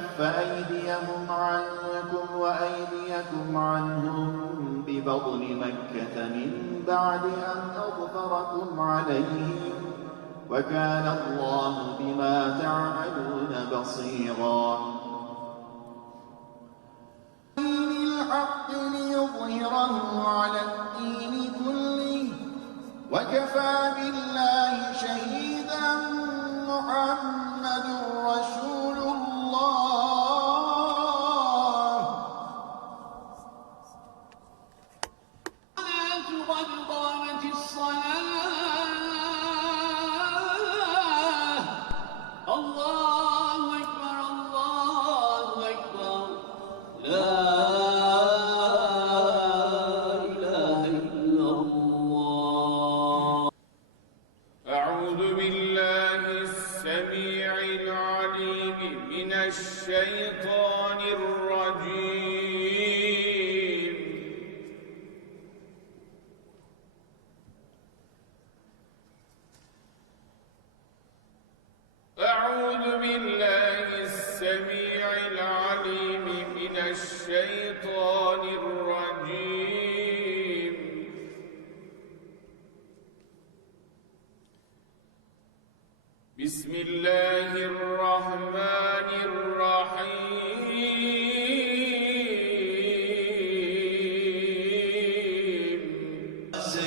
كف أيديهم عنكم وأيديكم عنهم ببطن مكة من بعد أن أظفركم عليهم وكان الله بما تعملون بصيرا. الحق ليظهره على الدين كله وكفى بالله شهيدا محمد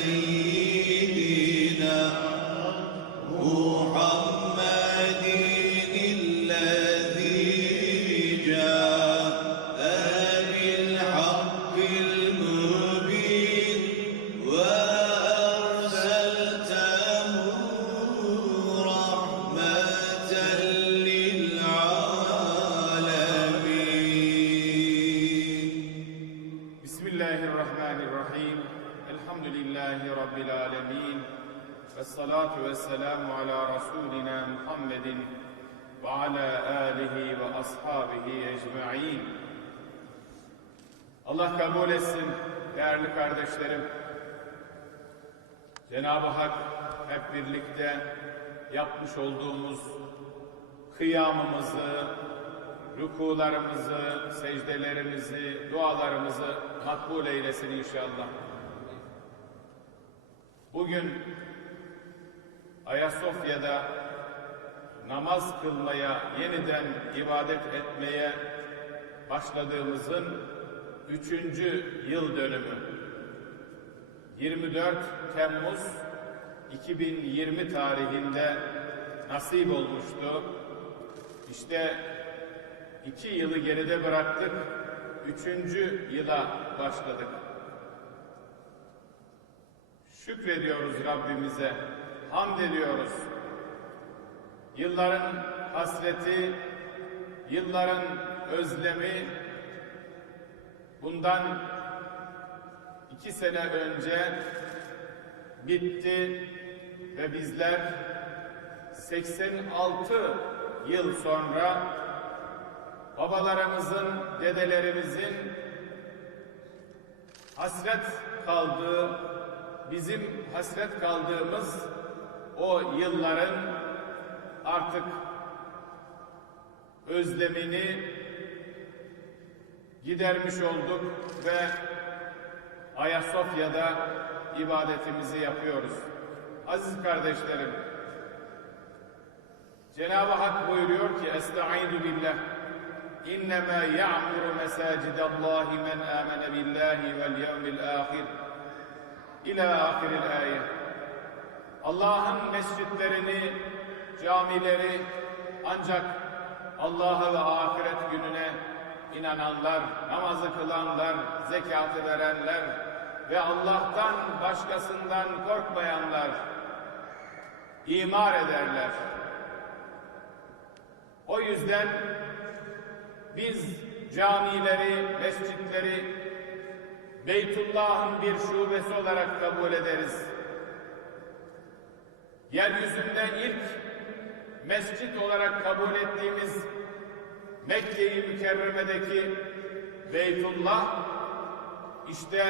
سيدنا محمد وعلى آله وأصحابه أجمعين Allah kabul etsin değerli kardeşlerim. Cenab-ı Hak hep birlikte yapmış olduğumuz kıyamımızı, rükularımızı, secdelerimizi, dualarımızı makbul eylesin inşallah. Bugün Ayasofya'da namaz kılmaya, yeniden ibadet etmeye başladığımızın üçüncü yıl dönümü. 24 Temmuz 2020 tarihinde nasip olmuştu. İşte iki yılı geride bıraktık, üçüncü yıla başladık. Şükrediyoruz Rabbimize, hamd ediyoruz. Yılların hasreti, yılların özlemi bundan iki sene önce bitti ve bizler 86 yıl sonra babalarımızın, dedelerimizin hasret kaldığı, bizim hasret kaldığımız o yılların artık özlemini gidermiş olduk ve Ayasofya'da ibadetimizi yapıyoruz. Aziz kardeşlerim, Cenab-ı Hak buyuruyor ki Estaizu billah. İnnemâ ya'muru mesâcidallâhi men âmene billahi vel yevmil âhir. İlâ ahiril ayet Allah'ın mescitlerini, camileri ancak Allah'a ve ahiret gününe inananlar, namazı kılanlar, zekatı verenler ve Allah'tan başkasından korkmayanlar imar ederler. O yüzden biz camileri, mescitleri Beytullah'ın bir şubesi olarak kabul ederiz. Yeryüzünde ilk mescit olarak kabul ettiğimiz Mekke-i Mükerreme'deki Beytullah işte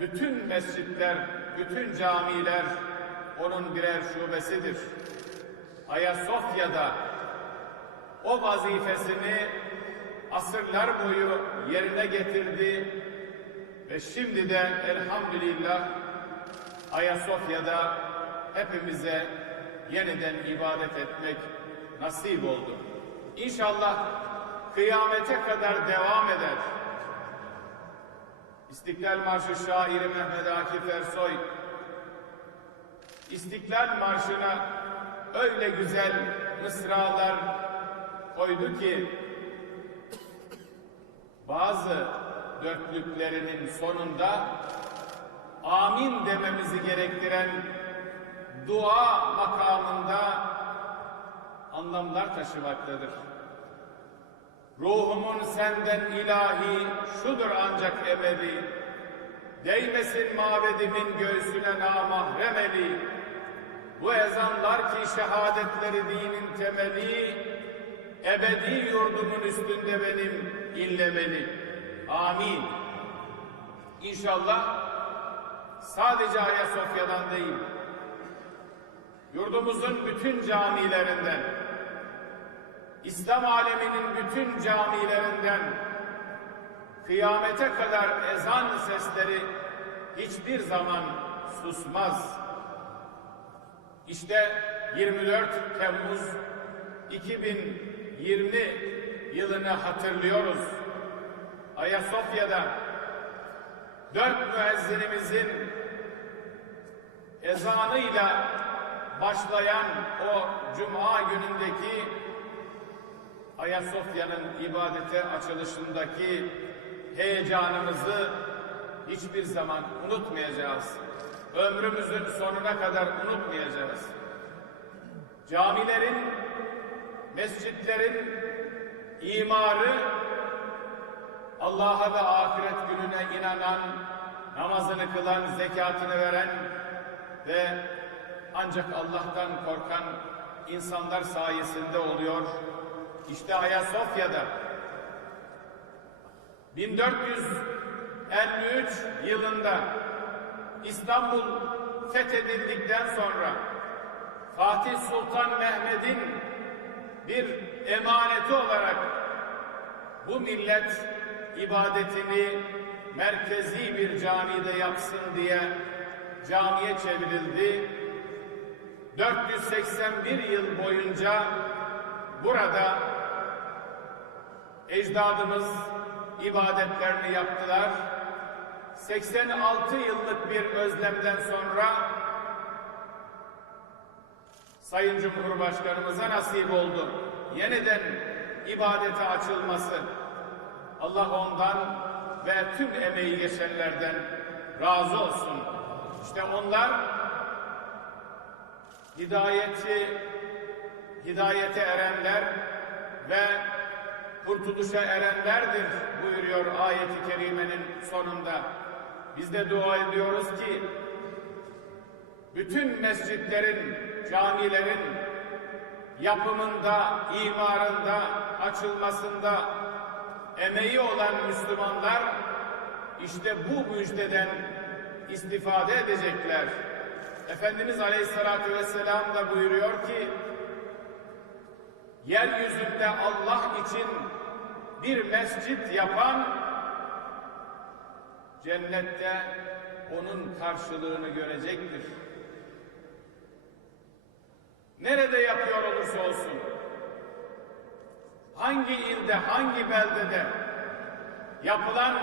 bütün mescitler, bütün camiler onun birer şubesidir. Ayasofya'da o vazifesini asırlar boyu yerine getirdi ve şimdi de elhamdülillah Ayasofya'da hepimize yeniden ibadet etmek nasip oldu. İnşallah kıyamete kadar devam eder. İstiklal Marşı şairi Mehmet Akif Ersoy İstiklal Marşı'na öyle güzel mısralar koydu ki bazı dörtlüklerinin sonunda amin dememizi gerektiren dua makamında anlamlar taşımaktadır. Ruhumun senden ilahi şudur ancak emeli, değmesin mabedimin göğsüne namahrem eli. Bu ezanlar ki şehadetleri dinin temeli, ebedi yurdumun üstünde benim inlemeli. Amin. İnşallah sadece Ayasofya'dan değil, yurdumuzun bütün camilerinden, İslam aleminin bütün camilerinden kıyamete kadar ezan sesleri hiçbir zaman susmaz. İşte 24 Temmuz 2020 yılını hatırlıyoruz. Ayasofya'da dört müezzinimizin ezanıyla başlayan o cuma günündeki Ayasofya'nın ibadete açılışındaki heyecanımızı hiçbir zaman unutmayacağız. Ömrümüzün sonuna kadar unutmayacağız. Camilerin, mescitlerin imarı Allah'a ve ahiret gününe inanan, namazını kılan, zekatını veren ve ancak Allah'tan korkan insanlar sayesinde oluyor. İşte Ayasofya'da 1453 yılında İstanbul fethedildikten sonra Fatih Sultan Mehmet'in bir emaneti olarak bu millet ibadetini merkezi bir camide yapsın diye camiye çevrildi. 481 yıl boyunca burada ecdadımız ibadetlerini yaptılar. 86 yıllık bir özlemden sonra Sayın Cumhurbaşkanımıza nasip oldu. Yeniden ibadete açılması. Allah ondan ve tüm emeği geçenlerden razı olsun. İşte onlar hidayeti hidayete erenler ve kurtuluşa erenlerdir buyuruyor ayeti kerimenin sonunda. Biz de dua ediyoruz ki bütün mescitlerin, camilerin yapımında, imarında, açılmasında emeği olan Müslümanlar işte bu müjdeden istifade edecekler. Efendimiz Aleyhisselatü Vesselam da buyuruyor ki yeryüzünde Allah için bir mescit yapan cennette onun karşılığını görecektir. Nerede yapıyor olursa olsun, hangi ilde, hangi beldede yapılan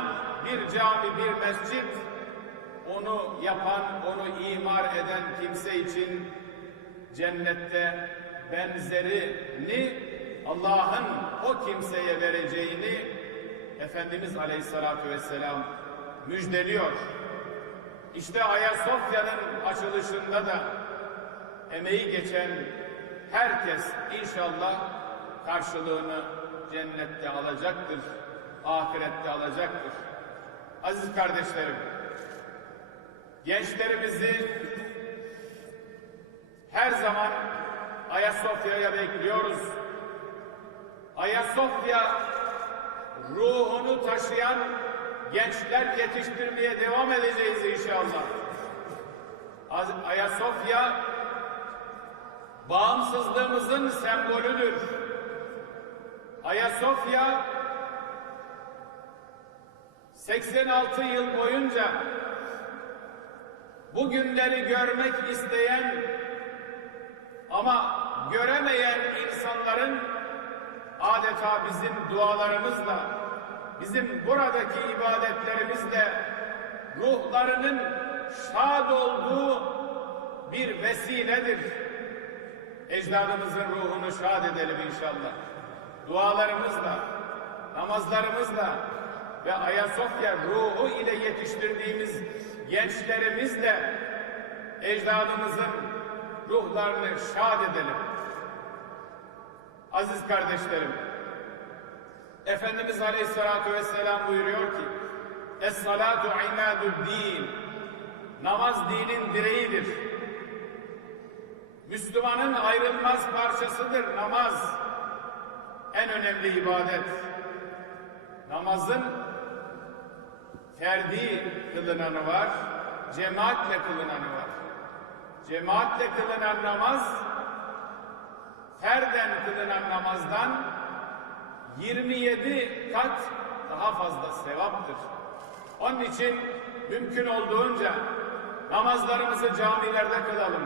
bir cami, bir mescit, onu yapan, onu imar eden kimse için cennette benzerini Allah'ın o kimseye vereceğini Efendimiz Aleyhisselatü Vesselam müjdeliyor. İşte Ayasofya'nın açılışında da emeği geçen herkes inşallah karşılığını cennette alacaktır, ahirette alacaktır. Aziz kardeşlerim, gençlerimizi her zaman Ayasofya'ya bekliyoruz. Ayasofya ruhunu taşıyan gençler yetiştirmeye devam edeceğiz inşallah. Ayasofya bağımsızlığımızın sembolüdür. Ayasofya 86 yıl boyunca bu günleri görmek isteyen ama göremeyen insanların adeta bizim dualarımızla, bizim buradaki ibadetlerimizle ruhlarının şad olduğu bir vesiledir. Ecdadımızın ruhunu şad edelim inşallah. Dualarımızla, namazlarımızla ve Ayasofya ruhu ile yetiştirdiğimiz gençlerimizle ecdadımızın ruhlarını şad edelim. Aziz kardeşlerim, Efendimiz Aleyhisselatü Vesselam buyuruyor ki, Es-salatu imadul din. Namaz dinin direğidir. Müslümanın ayrılmaz parçasıdır namaz. En önemli ibadet. Namazın ferdi kılınanı var, cemaatle kılınanı var. Cemaatle kılınan namaz, ferden kılınan namazdan 27 kat daha fazla sevaptır. Onun için mümkün olduğunca namazlarımızı camilerde kılalım.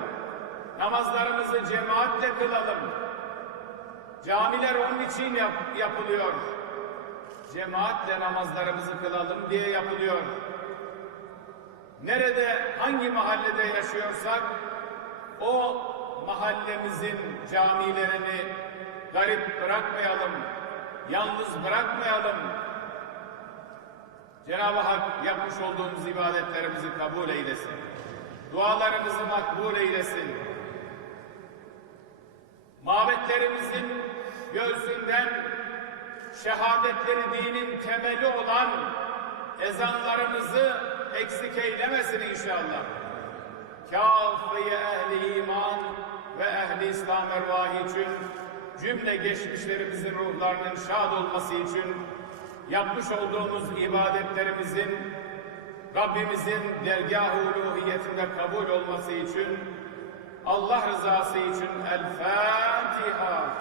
Namazlarımızı cemaatle kılalım. Camiler onun için yap- yapılıyor. Cemaatle namazlarımızı kılalım diye yapılıyor. Nerede, hangi mahallede yaşıyorsak o mahallemizin camilerini garip bırakmayalım, yalnız bırakmayalım. Cenab-ı Hak yapmış olduğumuz ibadetlerimizi kabul eylesin. Dualarımızı makbul eylesin. Mabetlerimizin göğsünden şehadetleri dinin temeli olan ezanlarımızı eksik eylemesin inşallah. Kâfeye ehli iman ve ehli İslam ervahı için cümle geçmişlerimizin ruhlarının şad olması için yapmış olduğumuz ibadetlerimizin Rabbimizin dergâh-ı uluhiyetinde kabul olması için Allah rızası için El Fatiha.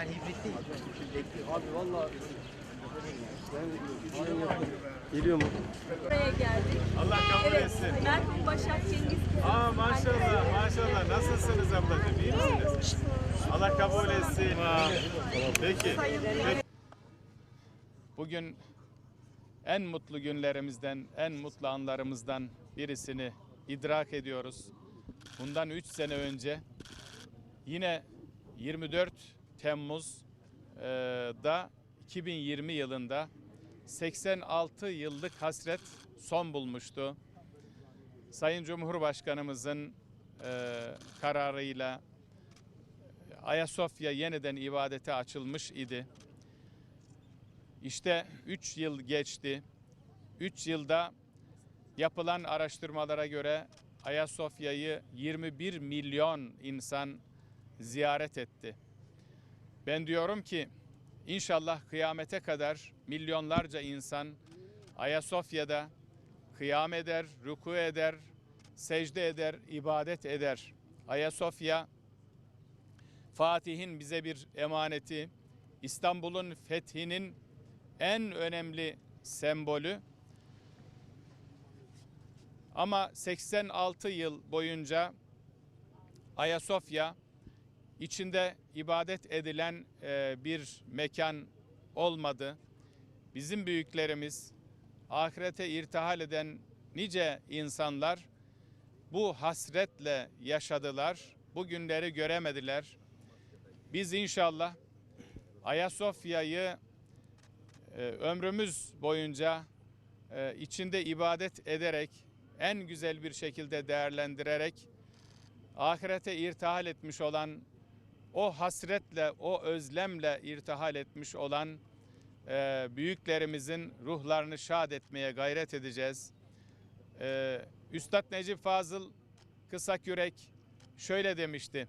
Ben hibrit değil. Abi yaptım. Geliyor mu? Buraya geldik. Allah kabul Evet, etsin. merhum Başak Cengiz. Aa maşallah maşallah nasılsınız ablacığım iyi misiniz? Allah kabul etsin. Peki. Peki. Bugün en mutlu günlerimizden, en mutlu anlarımızdan birisini idrak ediyoruz. Bundan 3 sene önce yine 24 Temmuz e, da 2020 yılında 86 yıllık hasret son bulmuştu. Sayın Cumhurbaşkanımızın e, kararıyla Ayasofya yeniden ibadete açılmış idi. İşte 3 yıl geçti. 3 yılda yapılan araştırmalara göre Ayasofya'yı 21 milyon insan ziyaret etti. Ben diyorum ki inşallah kıyamete kadar milyonlarca insan Ayasofya'da kıyam eder, ruku eder, secde eder, ibadet eder. Ayasofya Fatih'in bize bir emaneti, İstanbul'un fethinin en önemli sembolü. Ama 86 yıl boyunca Ayasofya içinde ibadet edilen e, bir mekan olmadı. Bizim büyüklerimiz ahirete irtihal eden nice insanlar bu hasretle yaşadılar. Bu günleri göremediler. Biz inşallah Ayasofya'yı e, ömrümüz boyunca e, içinde ibadet ederek en güzel bir şekilde değerlendirerek ahirete irtihal etmiş olan o hasretle, o özlemle irtihal etmiş olan e, büyüklerimizin ruhlarını şad etmeye gayret edeceğiz. E, Üstad Necip Fazıl Kısakürek şöyle demişti.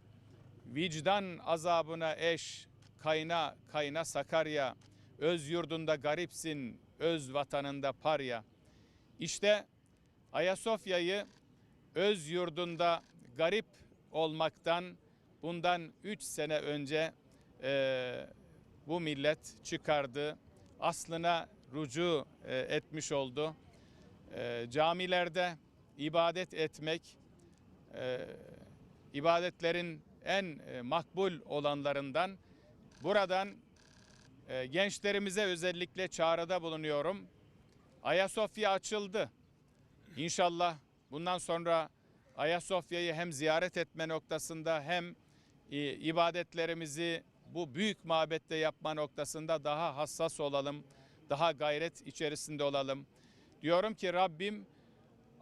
Vicdan azabına eş, kayna kayna Sakarya, öz yurdunda garipsin, öz vatanında parya. İşte Ayasofya'yı öz yurdunda garip olmaktan bundan 3 sene önce eee, bu millet çıkardı. Aslına rucu e, etmiş oldu. E, camilerde ibadet etmek e, ibadetlerin en e, makbul olanlarından. Buradan e, gençlerimize özellikle çağrıda bulunuyorum. Ayasofya açıldı. İnşallah bundan sonra Ayasofya'yı hem ziyaret etme noktasında hem e, ibadetlerimizi bu büyük mabette yapma noktasında daha hassas olalım, daha gayret içerisinde olalım. Diyorum ki Rabbim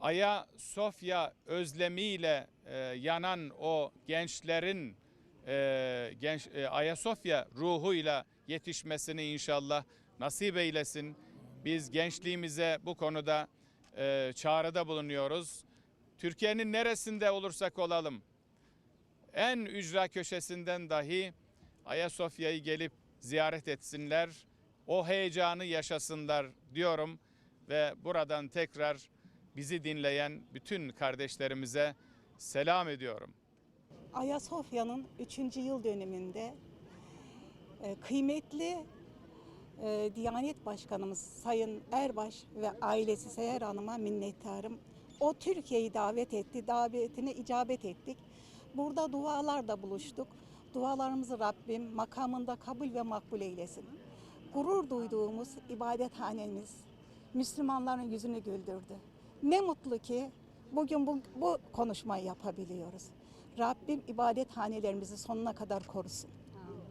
Ayasofya özlemiyle e, yanan o gençlerin e, genç e, Ayasofya ruhuyla yetişmesini inşallah nasip eylesin. Biz gençliğimize bu konuda e, çağrıda bulunuyoruz. Türkiye'nin neresinde olursak olalım en ücra köşesinden dahi Ayasofya'yı gelip ziyaret etsinler. O heyecanı yaşasınlar diyorum ve buradan tekrar bizi dinleyen bütün kardeşlerimize selam ediyorum. Ayasofya'nın 3. yıl dönümünde e, kıymetli e, Diyanet Başkanımız Sayın Erbaş ve ailesi Seher Hanım'a minnettarım. O Türkiye'yi davet etti, davetine icabet ettik. Burada dualarda buluştuk. Dualarımızı Rabbim makamında kabul ve makbul eylesin. Gurur duyduğumuz ibadethanemiz Müslümanların yüzünü güldürdü. Ne mutlu ki bugün bu, bu konuşmayı yapabiliyoruz. Rabbim ibadethanelerimizi sonuna kadar korusun.